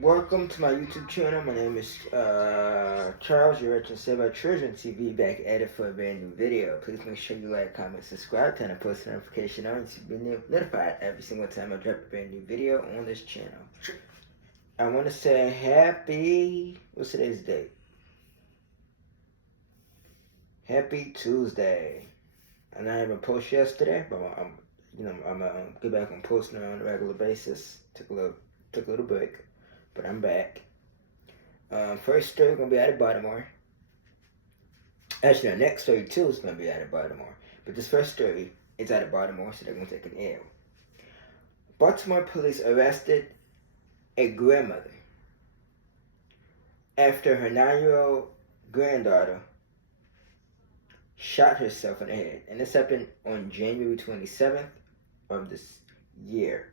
Welcome to my YouTube channel. My name is Charles. You're watching Save Our Children TV, back at it for a brand new video. Please make sure you like, comment, subscribe, turn the post notification on so you be notified every single time I drop a brand new video on this channel. I want to say what's today's date? Happy Tuesday. And I haven't posted yesterday, but I'm gonna get back on posting on a regular basis. Took a little break, but I'm back. First story gonna be out of Baltimore. Actually, the next story too is gonna be out of Baltimore, but this first story is out of Baltimore, so they're gonna take an L. Baltimore police arrested a grandmother after her 9-year-old granddaughter shot herself in the head, and this happened on January 27th of this year.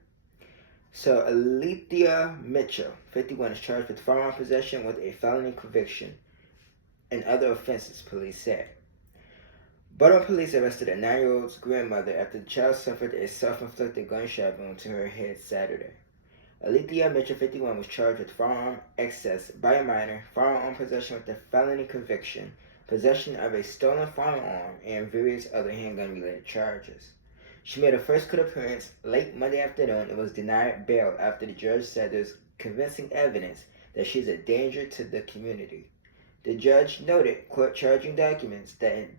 So Alethea Mitchell, 51, is charged with firearm possession with a felony conviction and other offenses, police said. Baltimore police arrested a 9-year-old's grandmother after the child suffered a self-inflicted gunshot wound to her head Saturday. Alethea Mitchell, 51, was charged with firearm excess by a minor, firearm possession with a felony conviction, possession of a stolen firearm, and various other handgun-related charges. She made her first court appearance late Monday afternoon and was denied bail after the judge said there's convincing evidence that she's a danger to the community. The judge noted court charging documents that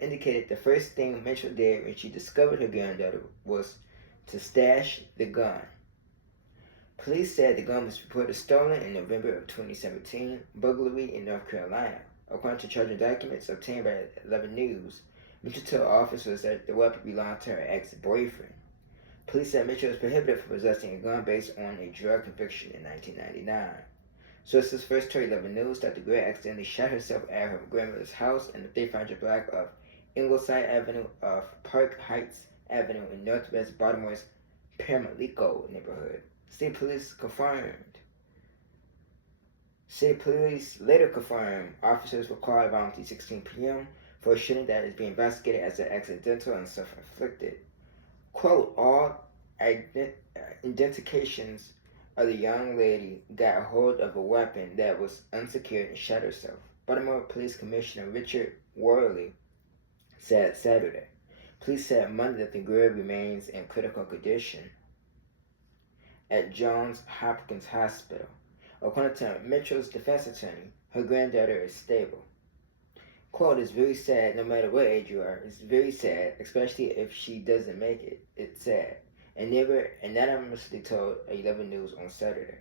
indicated the first thing Mitchell did when she discovered her granddaughter was to stash the gun. Police said the gun was reported stolen in November of 2017, burglary in North Carolina. According to charging documents obtained by 11 News, Mitchell told officers that the weapon belonged to her ex-boyfriend. Police said Mitchell was prohibited from possessing a gun based on a drug conviction in 1999. Sources first told 11 News that the girl accidentally shot herself at her grandmother's house in the 300 block of Ingleside Avenue of Park Heights Avenue in northwest Baltimore's Pamlico neighborhood. State police later confirmed officers were called around 3:16 p.m. for a shooting that is being investigated as an accidental and self-inflicted. Quote, all identifications of the young lady got hold of a weapon that was unsecured and shot herself, Baltimore Police Commissioner Richard Worley said Saturday. Police said Monday that the girl remains in critical condition at Johns Hopkins Hospital. According to Mitchell's defense attorney, her granddaughter is stable. Quote, it's very sad no matter what age you are. It's very sad, especially if she doesn't make it. It's sad. And neighbor anonymously told 11 News on Saturday.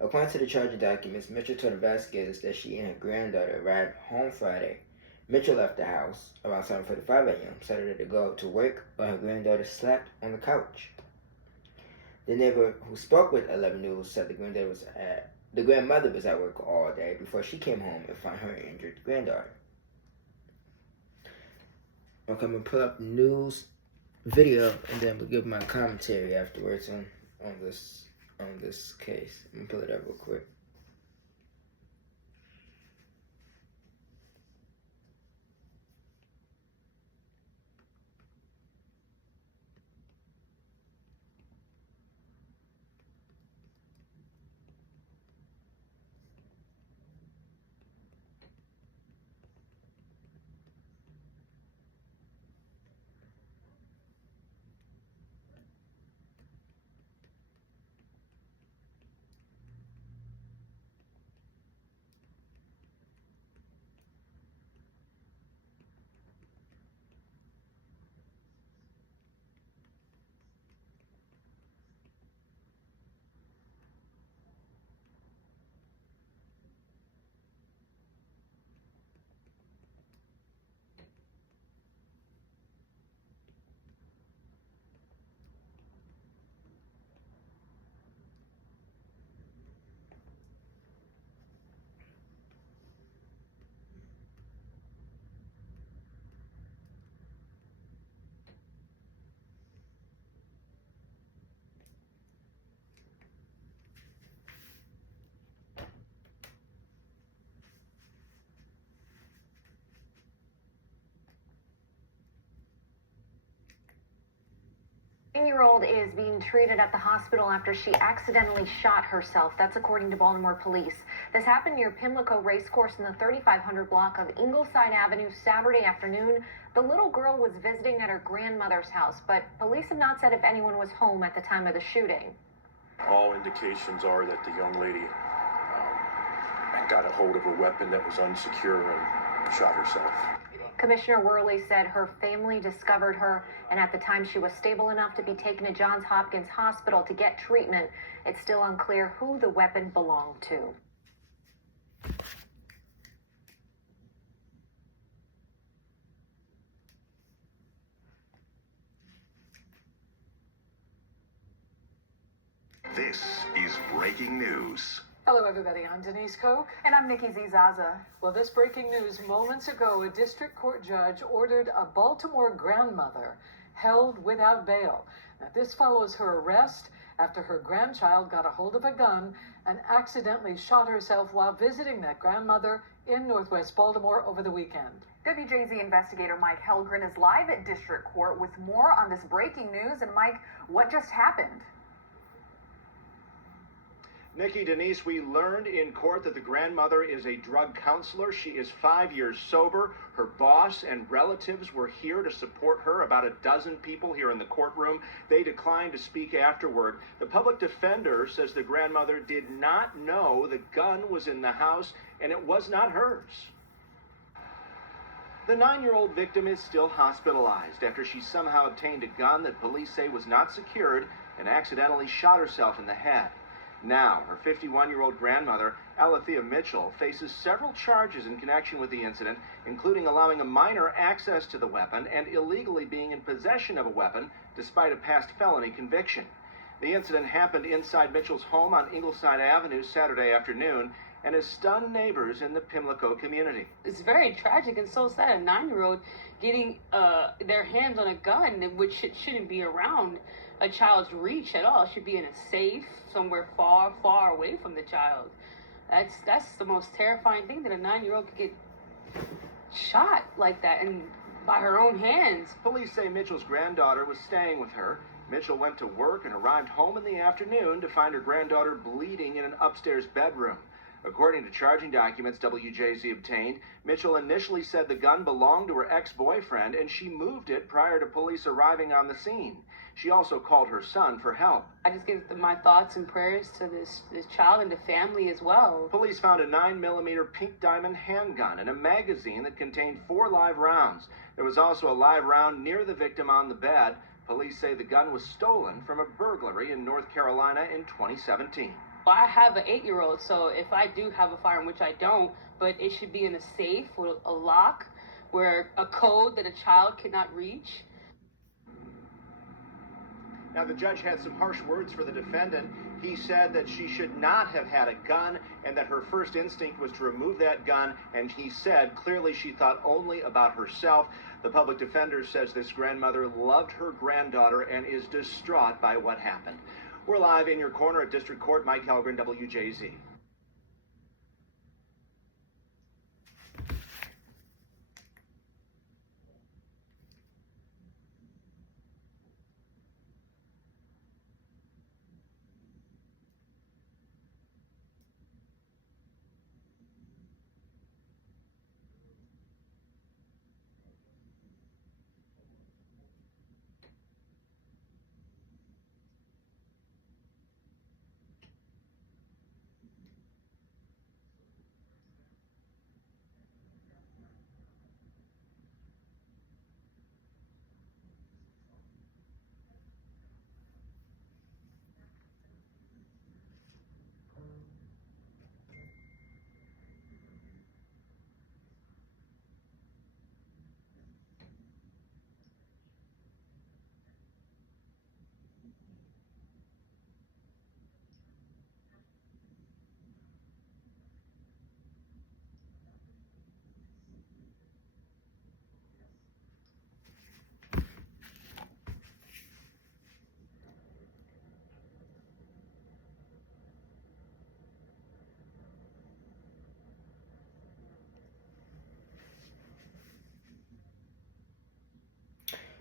According to the charging documents, Mitchell told investigators that she and her granddaughter arrived home Friday. Mitchell left the house around 7:45 a.m. Saturday to go to work while her granddaughter slept on the couch. The neighbor who spoke with 11 News said the grandmother was at work all day before she came home and found her injured granddaughter. Okay, I'm gonna pull up the news video and then we'll give my commentary afterwards on this case. Let me pull it up real quick. Year-old is being treated at the hospital after she accidentally shot herself. That's according to Baltimore police. This happened near Pimlico Racecourse in the 3500 block of Ingleside Avenue Saturday afternoon. The little girl was visiting at her grandmother's house, but police have not said if anyone was home at the time of the shooting. All indications are that the young lady got a hold of a weapon that was unsecure and shot herself. Commissioner Worley said her family discovered her, and at the time she was stable enough to be taken to Johns Hopkins Hospital to get treatment. It's still unclear who the weapon belonged to. This is breaking news. Hello, everybody. I'm Denise Koch. And I'm Nikki Zizaza. Well, this breaking news: moments ago, a district court judge ordered a Baltimore grandmother held without bail. Now, this follows her arrest after her grandchild got a hold of a gun and accidentally shot herself while visiting that grandmother in Northwest Baltimore over the weekend. WJZ investigator Mike Helgren is live at district court with more on this breaking news. And Mike, what just happened? Nikki, Denise, we learned in court that the grandmother is a drug counselor. She is 5 years sober. Her boss and relatives were here to support her, about a dozen people here in the courtroom. They declined to speak afterward. The public defender says the grandmother did not know the gun was in the house and it was not hers. The 9-year-old victim is still hospitalized after she somehow obtained a gun that police say was not secured and accidentally shot herself in the head. Now, her 51-year-old grandmother, Alethea Mitchell, faces several charges in connection with the incident, including allowing a minor access to the weapon and illegally being in possession of a weapon despite a past felony conviction. The incident happened inside Mitchell's home on Ingleside Avenue Saturday afternoon and has stunned neighbors in the Pimlico community. It's very tragic and so sad. A 9-year-old getting their hands on a gun, which shouldn't be around a child's reach at all. It should be in a safe, somewhere far, far away from the child. That's the most terrifying thing, that a 9-year-old could get shot like that and by her own hands. Police say Mitchell's granddaughter was staying with her. Mitchell went to work and arrived home in the afternoon to find her granddaughter bleeding in an upstairs bedroom. According to charging documents WJZ obtained, Mitchell initially said the gun belonged to her ex-boyfriend and she moved it prior to police arriving on the scene. She also called her son for help. I just give my thoughts and prayers to this child and the family as well. Police found a 9mm pink diamond handgun and a magazine that contained 4 live rounds. There was also a live round near the victim on the bed. Police say the gun was stolen from a burglary in North Carolina in 2017. Well, I have an 8-year-old, so if I do have a firearm, which I don't, but it should be in a safe with a lock, where a code that a child cannot reach. Now, the judge had some harsh words for the defendant. He said that she should not have had a gun and that her first instinct was to remove that gun, and he said clearly she thought only about herself. The public defender says this grandmother loved her granddaughter and is distraught by what happened. We're live in your corner at District Court. Mike Helgren, WJZ.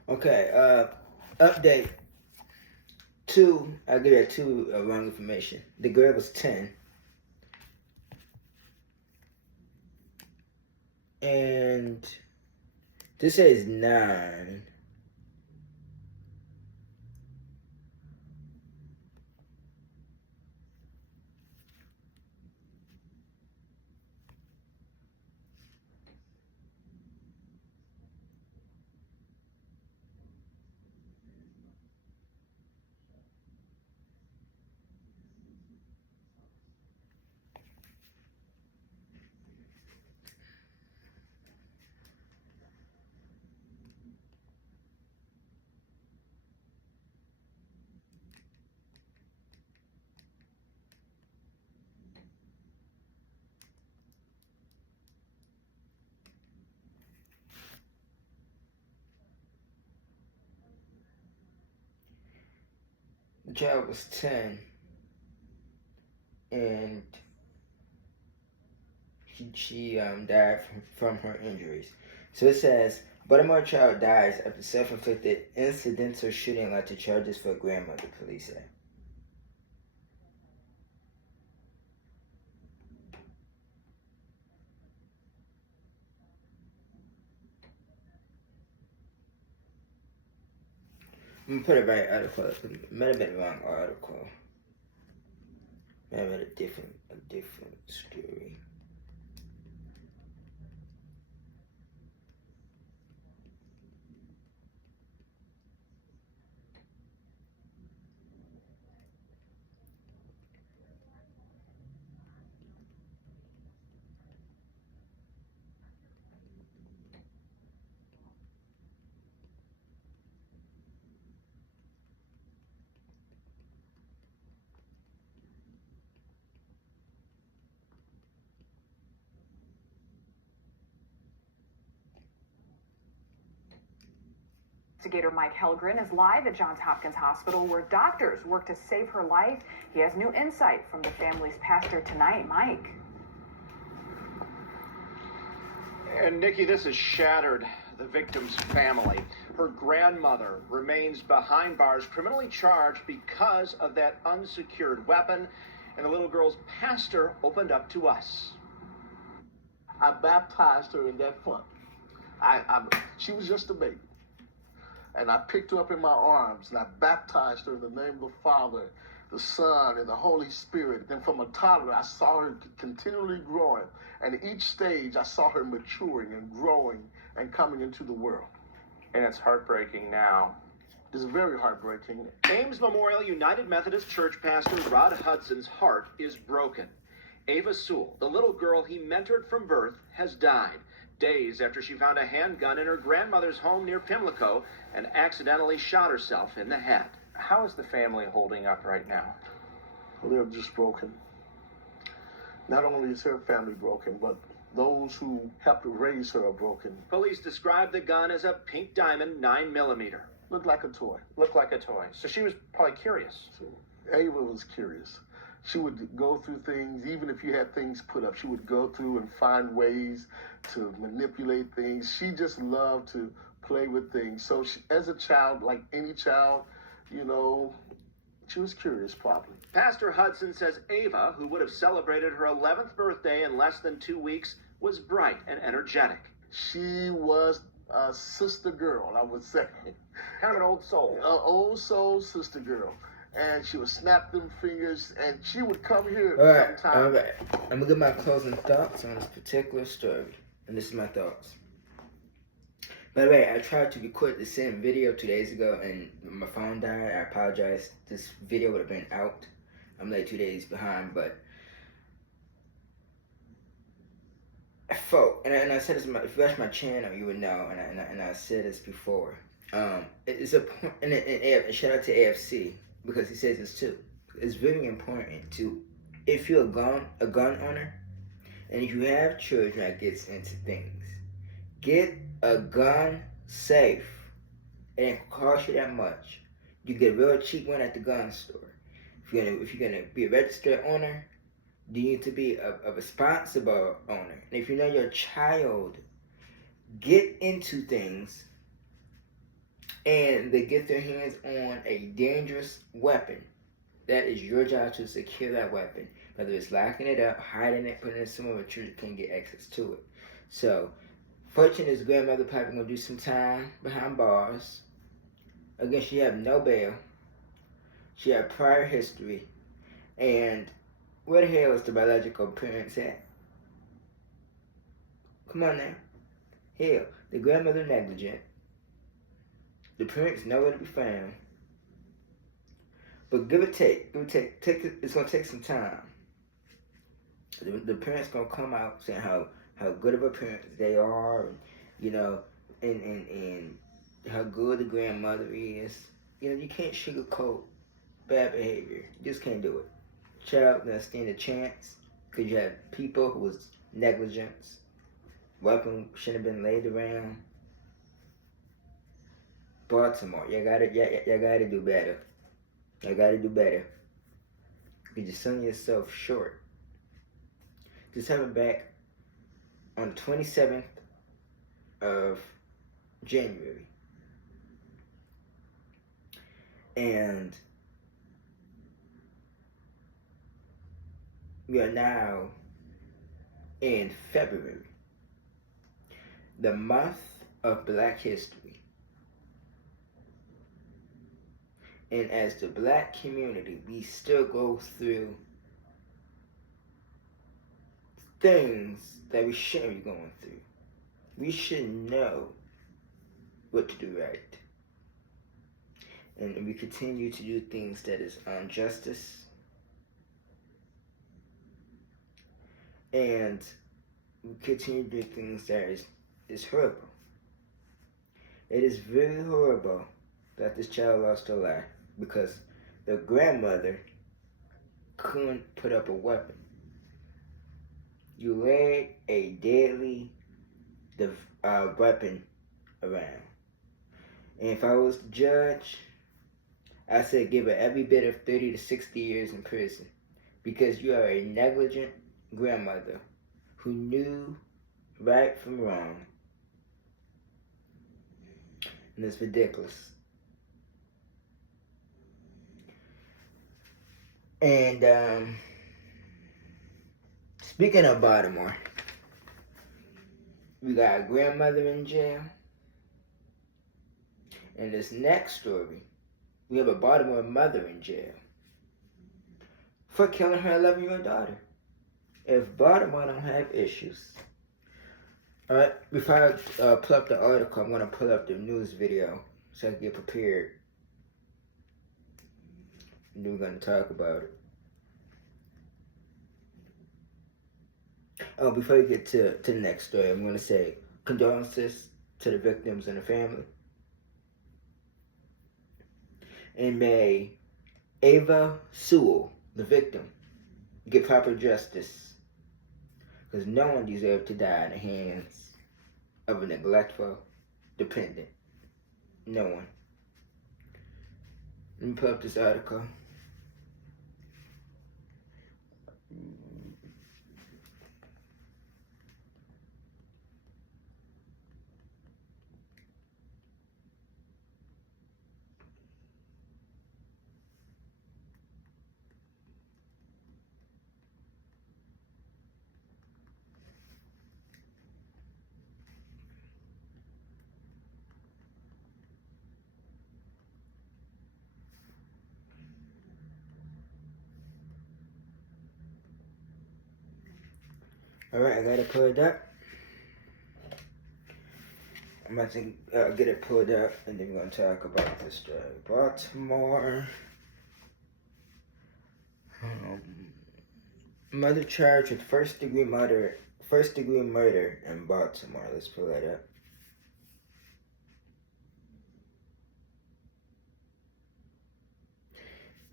Okay, update. I'll give you two wrong information. The girl was 10. And this says 9. The child was 10, and she died from her injuries. So it says, Baltimore child dies after self-inflicted incidental shooting led to charges for grandmother, police say. I'm gonna put it right article. It might have been the wrong article. Might have been a different story. Investigator Mike Helgren is live at Johns Hopkins Hospital where doctors work to save her life. He has new insight from the family's pastor tonight. Mike. And Nikki, this has shattered the victim's family. Her grandmother remains behind bars, criminally charged because of that unsecured weapon. And the little girl's pastor opened up to us. I baptized her in that font. She was just a baby. And I picked her up in my arms and I baptized her in the name of the Father, the Son, and the Holy Spirit. Then from a toddler, I saw her continually growing. And each stage, I saw her maturing and growing and coming into the world. And it's heartbreaking now. It's very heartbreaking. Ames Memorial United Methodist Church pastor Rod Hudson's heart is broken. Ava Sewell, the little girl he mentored from birth, has died days after she found a handgun in her grandmother's home near Pimlico and accidentally shot herself in the head. How is the family holding up right now? Well, they're just broken. Not only is her family broken, but those who helped raise her are broken. Police describe the gun as a pink diamond 9mm. Looked like a toy. Looked like a toy. So she was probably curious. So Ava was curious. She would go through things, even if you had things put up, she would go through and find ways to manipulate things. She just loved to play with things. So she, as a child, like any child, you know, she was curious probably. Pastor Hudson says Ava, who would have celebrated her 11th birthday in less than 2 weeks, was bright and energetic. She was a sister girl, I would say. Kind of an old soul. An old soul sister girl. And she would snap them fingers, and she would come here sometimes. All right. I'm gonna give my closing thoughts on this particular story, and this is my thoughts. By the way, I tried to record the same video 2 days ago, and my phone died. I apologize. This video would have been out. I'm like 2 days behind, but I felt, and I said this. If you watch my channel, you would know, and I said this before. It's a point, and shout out to AFC. Because he says this too. It's very important to, if you're a gun owner, and if you have children that gets into things, get a gun safe. It ain't cost you that much. You get a real cheap one at the gun store. If you're gonna be a registered owner, you need to be a responsible owner. And if you know your child get into things, and they get their hands on a dangerous weapon, that is your job to secure that weapon. Whether it's locking it up, hiding it, putting it somewhere where children can't get access to it. So, fortunately, his grandmother probably gonna do some time behind bars. Again, she had no bail. She had prior history. And where the hell is the biological parents at? Come on now. Hell, the grandmother negligent. The parents nowhere to be found. But give or take, it's gonna take some time. The parents gonna come out saying how good of a parents they are, and you know, and how good the grandmother is. You know, you can't sugarcoat bad behavior. You just can't do it. Child gonna stand a chance because you had people who was negligence. Weapon shouldn't have been laid around. Baltimore, you gotta do better. You gotta do better. Because you're selling yourself short. Just have it back on the 27th of January. And we are now in February, the month of Black History. And as the Black community, we still go through things that we shouldn't be going through. We should know what to do right. And we continue to do things that is injustice. And we continue to do things that is horrible. It is very horrible that this child lost her life because the grandmother couldn't put up a weapon. You laid a deadly weapon around. And if I was the judge, I said give her every bit of 30 to 60 years in prison because you are a negligent grandmother who knew right from wrong. And it's ridiculous. And speaking of Baltimore, we got a grandmother in jail. And this next story, we have a Baltimore mother in jail for killing her 11-year-old daughter. If Baltimore don't have issues. Alright, before I pull up the article, I'm going to pull up the news video so I can get prepared. And then we're going to talk about it. Oh, before we get to the next story, I'm going to say condolences to the victims and the family. And may Ava Sewell, the victim, get proper justice. Because no one deserves to die in the hands of a neglectful dependent. No one. Let me pull up this article. Alright, I got it pulled up. I'm about to get it pulled up, and then we're going to talk about this story. Baltimore. Mother charged with first degree murder in Baltimore. Let's pull that up.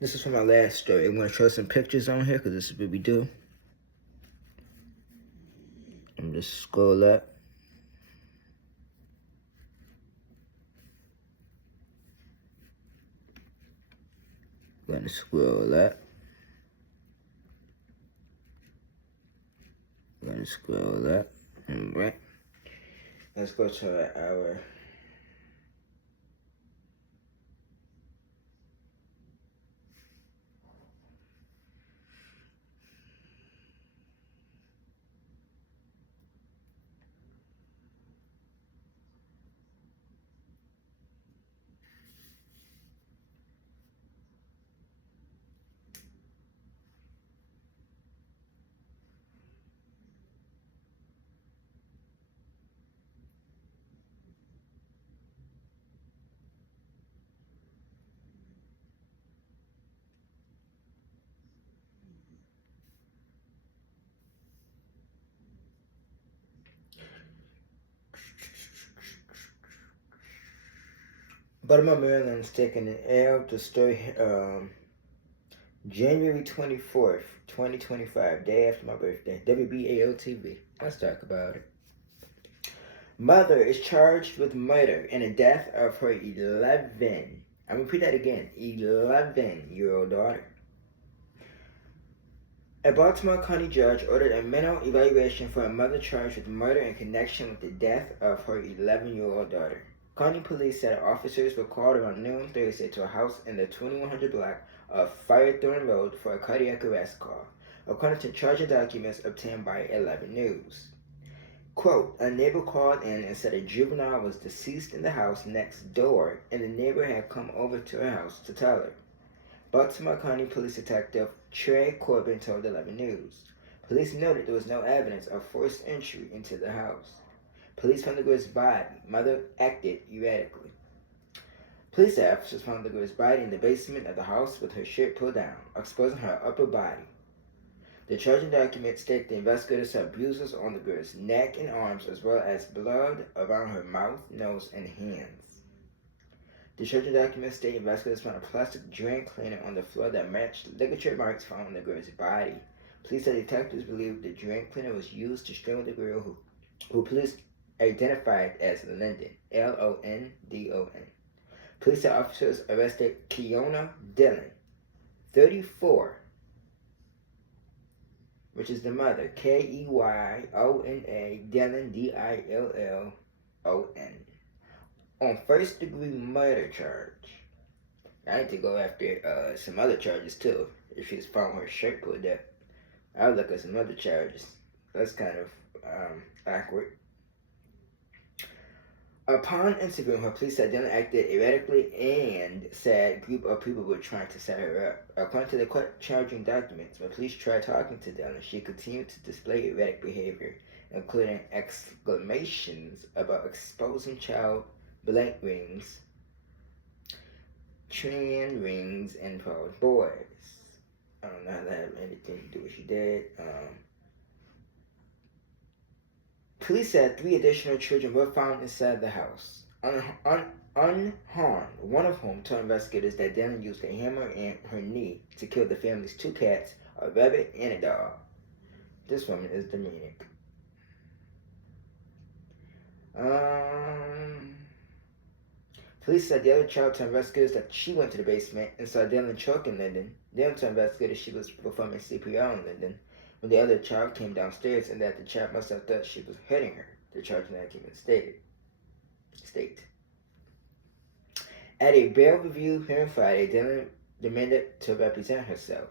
This is from my last story. I'm going to show some pictures on here because this is what we do. I'm just scroll up. I'm going to scroll up. I'm going to scroll up. Alright. Let's go to our Baltimore, Maryland is taking an L to story January 24th, 2025, day after my birthday. WBAL-TV. Let's talk about it. Mother is charged with murder in the death of her 11, I'm going to repeat that again, 11-year-old daughter. A Baltimore County judge ordered a mental evaluation for a mother charged with murder in connection with the death of her 11-year-old daughter. County police said officers were called around noon Thursday to a house in the 2100 block of Firethorn Road for a cardiac arrest call, according to charging documents obtained by 11 News. Quote, a neighbor called in and said a juvenile was deceased in the house next door and the neighbor had come over to her house to tell her. Baltimore County Police Detective Trey Corbin told 11 News. Police noted there was no evidence of forced entry into the house. Police found the girl's body. Mother acted erratically. Police officers found the girl's body in the basement of the house with her shirt pulled down, exposing her upper body. The charging documents state the investigators saw bruises on the girl's neck and arms as well as blood around her mouth, nose, and hands. The charging documents state investigators found a plastic drain cleaner on the floor that matched ligature marks found on the girl's body. Police said detectives believe the drain cleaner was used to strangle the girl who police identified as London, London. Police said officers arrested Keona Dillon, 34, which is the mother, Keyona Dillon, Dillon, on first-degree murder charge. I need to go after some other charges too. If she's found her shirt pulled up, I'll look at some other charges. That's kind of awkward. Upon interviewing her, police said Dillon acted erratically and said a group of people were trying to set her up. According to the court charging documents, when police tried talking to Dillon, she continued to display erratic behavior, including exclamations about exposing child blank rings, trans rings, and proud boys. I don't know how that had anything to do with what she did. Police said 3 additional children were found inside the house, unharmed, one of whom told investigators that Dillon used a hammer and her knee to kill the family's 2 cats, a rabbit, and a dog. This woman is demonic. Police said the other child told investigators that she went to the basement and saw Dillon choking Lyndon. Dillon told investigators she was performing CPR on Lyndon when the other child came downstairs and that the child must have thought she was hurting her, the charging document state. At a bail review hearing Friday, Dillon demanded to represent herself,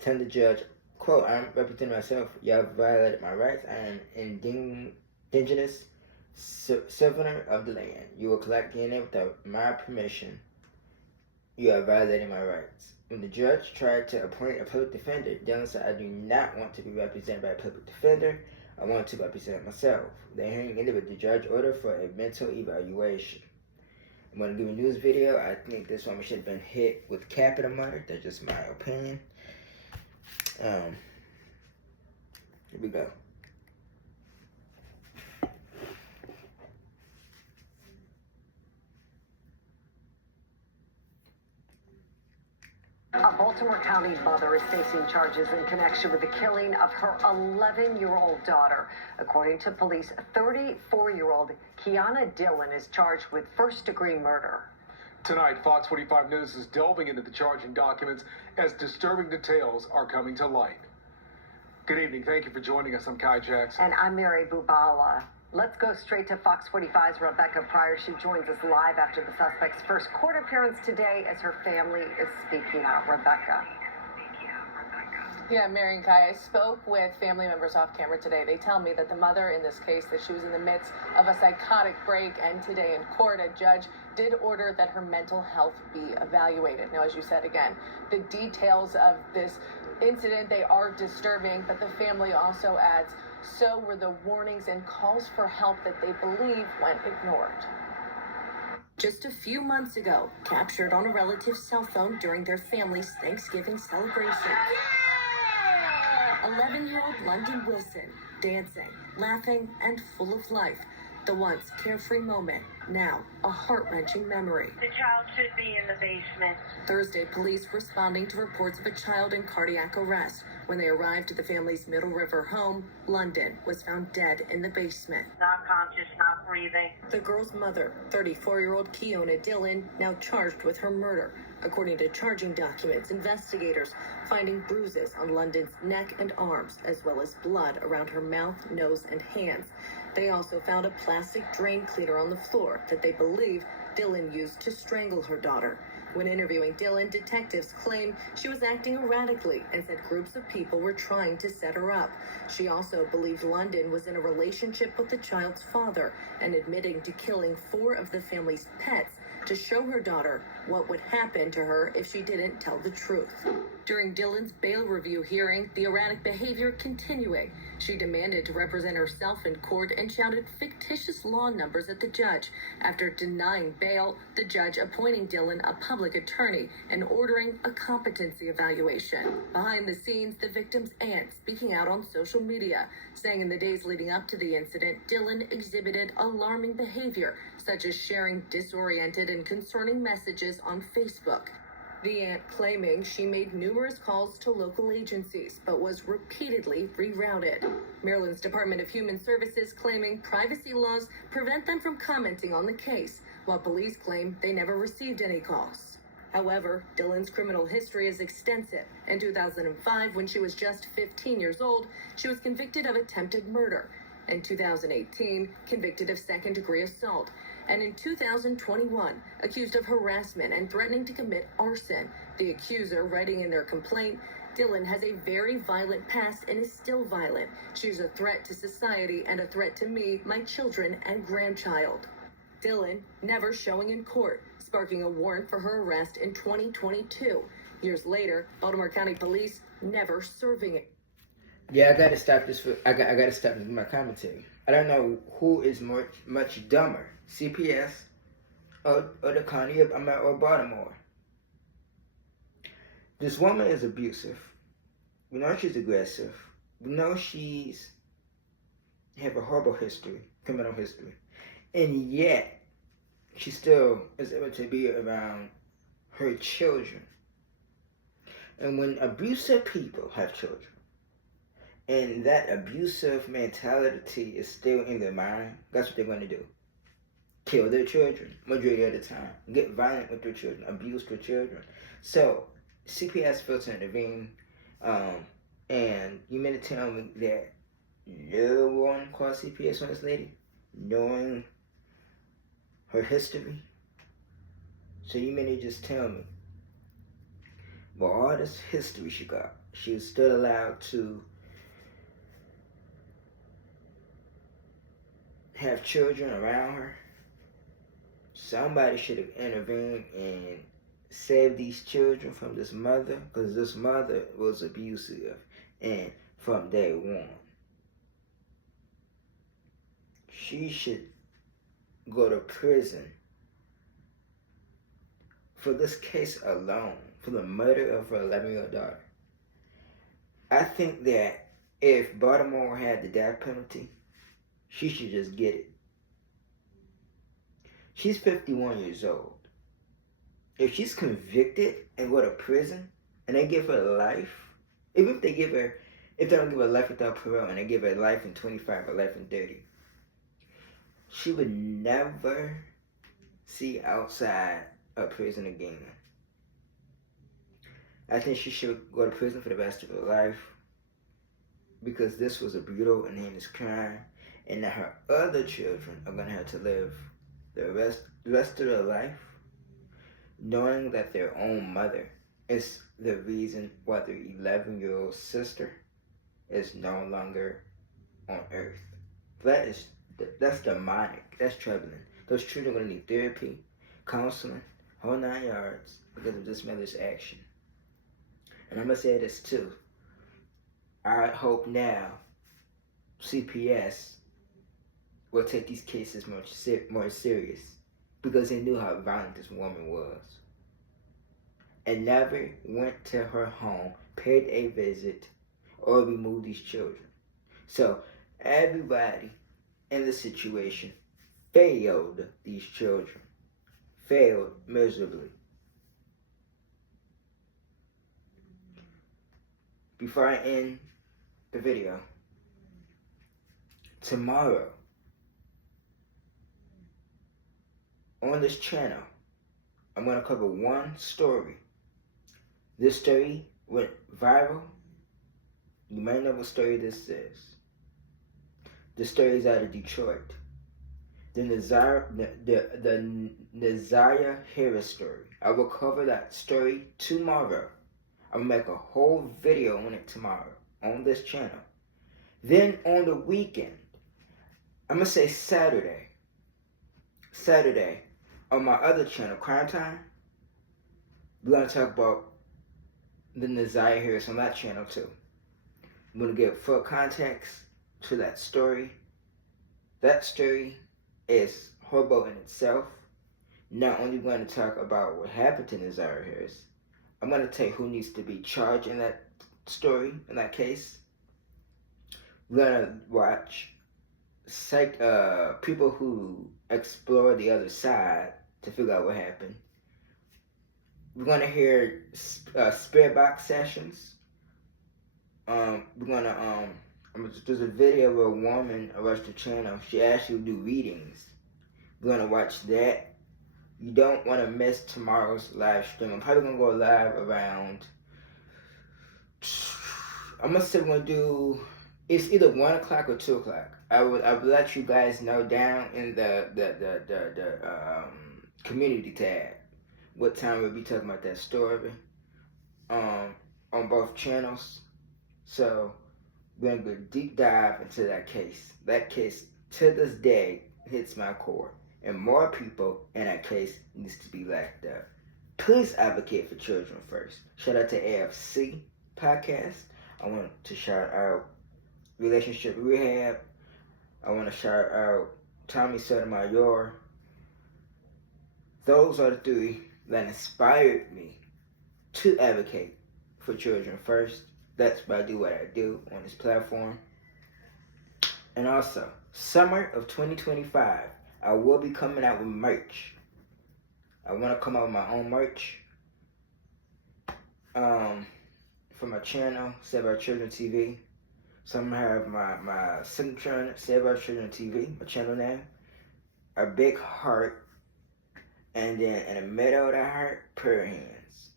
telling the judge, quote, I'm representing myself. You have violated my rights. I am indigenous survivor of the land. You will collect DNA without my permission. You are violating my rights. When the judge tried to appoint a public defender, Dillon said, I do not want to be represented by a public defender. I want to represent myself. The hearing ended with the judge order for a mental evaluation. I'm going to do a news video. I think this woman should have been hit with capital murder. That's just my opinion. Here we go. A Baltimore County mother is facing charges in connection with the killing of her 11-year-old daughter. According to police, 34-year-old Keona Dillon is charged with first-degree murder. Tonight, Fox 45 News is delving into the charging documents as disturbing details are coming to light. Good evening. Thank you for joining us. I'm Kai Jackson. And I'm Mary Bubala. Let's go straight to Fox 45's Rebecca Pryor. She joins us live after the suspect's first court appearance today as her family is speaking out. Rebecca. Yeah, Mary and Kai, I spoke with family members off camera today. They tell me that the mother in this case, that she was in the midst of a psychotic break, and today in court, a judge did order that her mental health be evaluated. Now, as you said again, the details of this incident, they are disturbing, but the family also adds, so were the warnings and calls for help that they believe went ignored. Just a few months ago, captured on a relative's cell phone during their family's Thanksgiving celebration. 11-year-old London Wilson, dancing, laughing, and full of life. The once carefree moment, now a heart-wrenching memory. The child should be in the basement. Thursday, police responding to reports of a child in cardiac arrest. When they arrived at the family's Middle River home, London was found dead in the basement. Not conscious, not breathing. The girl's mother, 34-year-old Keona Dillon, now charged with her murder. According to charging documents, investigators finding bruises on London's neck and arms, as well as blood around her mouth, nose, and hands. They also found a plastic drain cleaner on the floor that they believe Dillon used to strangle her daughter. When interviewing Dillon, detectives claimed she was acting erratically and said groups of people were trying to set her up. She also believed London was in a relationship with the child's father and admitting to killing 4 of the family's pets to show her daughter what would happen to her if she didn't tell the truth. During Dillon's bail review hearing, the erratic behavior continuing. She demanded to represent herself in court and shouted fictitious law numbers at the judge. After denying bail, the judge appointing Dillon a public attorney and ordering a competency evaluation. Behind the scenes, the victim's aunt speaking out on social media, saying in the days leading up to the incident, Dillon exhibited alarming behavior, such as sharing disoriented and concerning messages on Facebook. The aunt claiming she made numerous calls to local agencies, but was repeatedly rerouted. Maryland's Department of Human Services claiming privacy laws prevent them from commenting on the case, while police claim they never received any calls. However, Dillon's criminal history is extensive. In 2005, when she was just 15 years old, she was convicted of attempted murder. In 2018, convicted of second-degree assault. And in 2021, accused of harassment and threatening to commit arson. The accuser writing in their complaint, Dillon has a very violent past and is still violent. She's a threat to society and a threat to me, my children, and grandchild. Dillon never showing in court, sparking a warrant for her arrest in 2022. Years later, Baltimore County Police never serving it. Yeah, I gotta stop this. I gotta stop this with my commentary. I don't know who is much dumber, CPS or the county of or Baltimore. This woman is abusive. We know she's aggressive. We know she's have a horrible history, criminal history, and yet she still is able to be around her children. And when abusive people have children, and that abusive mentality is still in their mind, that's what they're going to do. Kill their children, majority of the time. Get violent with their children, abuse their children. So, CPS failed to intervene, and you mean to tell me that no one called CPS on this lady, knowing her history? So you mean to just tell me, well, all this history she got, she was still allowed to have children around her? Somebody should have intervened and saved these children from this mother, because this mother was abusive, and from day one. She should go to prison for this case alone, for the murder of her 11-year-old daughter. I think that if Baltimore had the death penalty, she should just get it. She's 51 years old. If she's convicted and go to prison and they give her life, even if they don't give her life without parole and they give her life in 25 or life in 30, she would never see outside a prison again. I think she should go to prison for the rest of her life, because this was a brutal and heinous crime, and that her other children are going to have to live the rest of their life knowing that their own mother is the reason why their 11-year-old sister is no longer on earth. That's demonic. That's troubling. Those children are going to need therapy, counseling, whole 9 yards because of this mother's action. And I'm going to say this too. I hope now CPS will take these cases more serious, because they knew how violent this woman was and never went to her home, paid a visit, or removed these children. So everybody in this situation failed these children. Failed miserably. Before I end the video, tomorrow on this channel, I'm going to cover one story. This story went viral. You may know what story this is. The story is out of Detroit. The Nazaria Harris story. I will cover that story tomorrow. I'll make a whole video on it tomorrow on this channel. Then on the weekend, I'm going to say Saturday, on my other channel, Crime Time, we're going to talk about the Nazaria Harris on that channel too. I'm going to give full context to that story. That story is horrible in itself. Not only going to talk about what happened to Nazaria Harris, I'm going to tell you who needs to be charged in that story, in that case. We're going to watch people who explore the other side to figure out what happened. We're going to hear spirit box sessions. We're going to, there's a video where a woman rushed the channel. She actually do readings. We're going to watch that. You don't want to miss tomorrow's live stream. I'm probably going to go live around, I'm going to say we're going to do, it's either 1 o'clock or 2 o'clock. I will let you guys know down in the community tab what time we'll be talking about that story on both channels. So we're going to go deep dive into that case. That case, to this day, hits my core. And more people in that case needs to be locked up. Please advocate for children first. Shout out to AFC Podcast. I want to shout out Relationship Rehab. I want to shout out Tommy Sotomayor. Those are the three that inspired me to advocate for children first. That's why I do what I do on this platform. And also, summer of 2025, I will be coming out with merch. I want to come out with my own merch for my channel, Save Our Children TV. So I'm going to have my signature on it, Save Our Children TV, my channel name, a big heart, and then in the middle of that heart, prayer hands.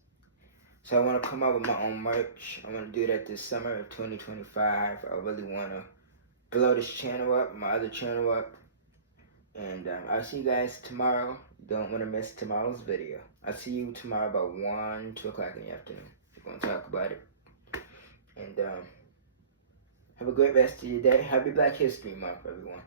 So I want to come out with my own merch. I want to do that this summer of 2025. I really want to blow this channel up, my other channel up. And I'll see you guys tomorrow. Don't want to miss tomorrow's video. I'll see you tomorrow about 1, 2 o'clock in the afternoon. We're going to talk about it. And have a great rest of your day. Happy Black History Month, everyone.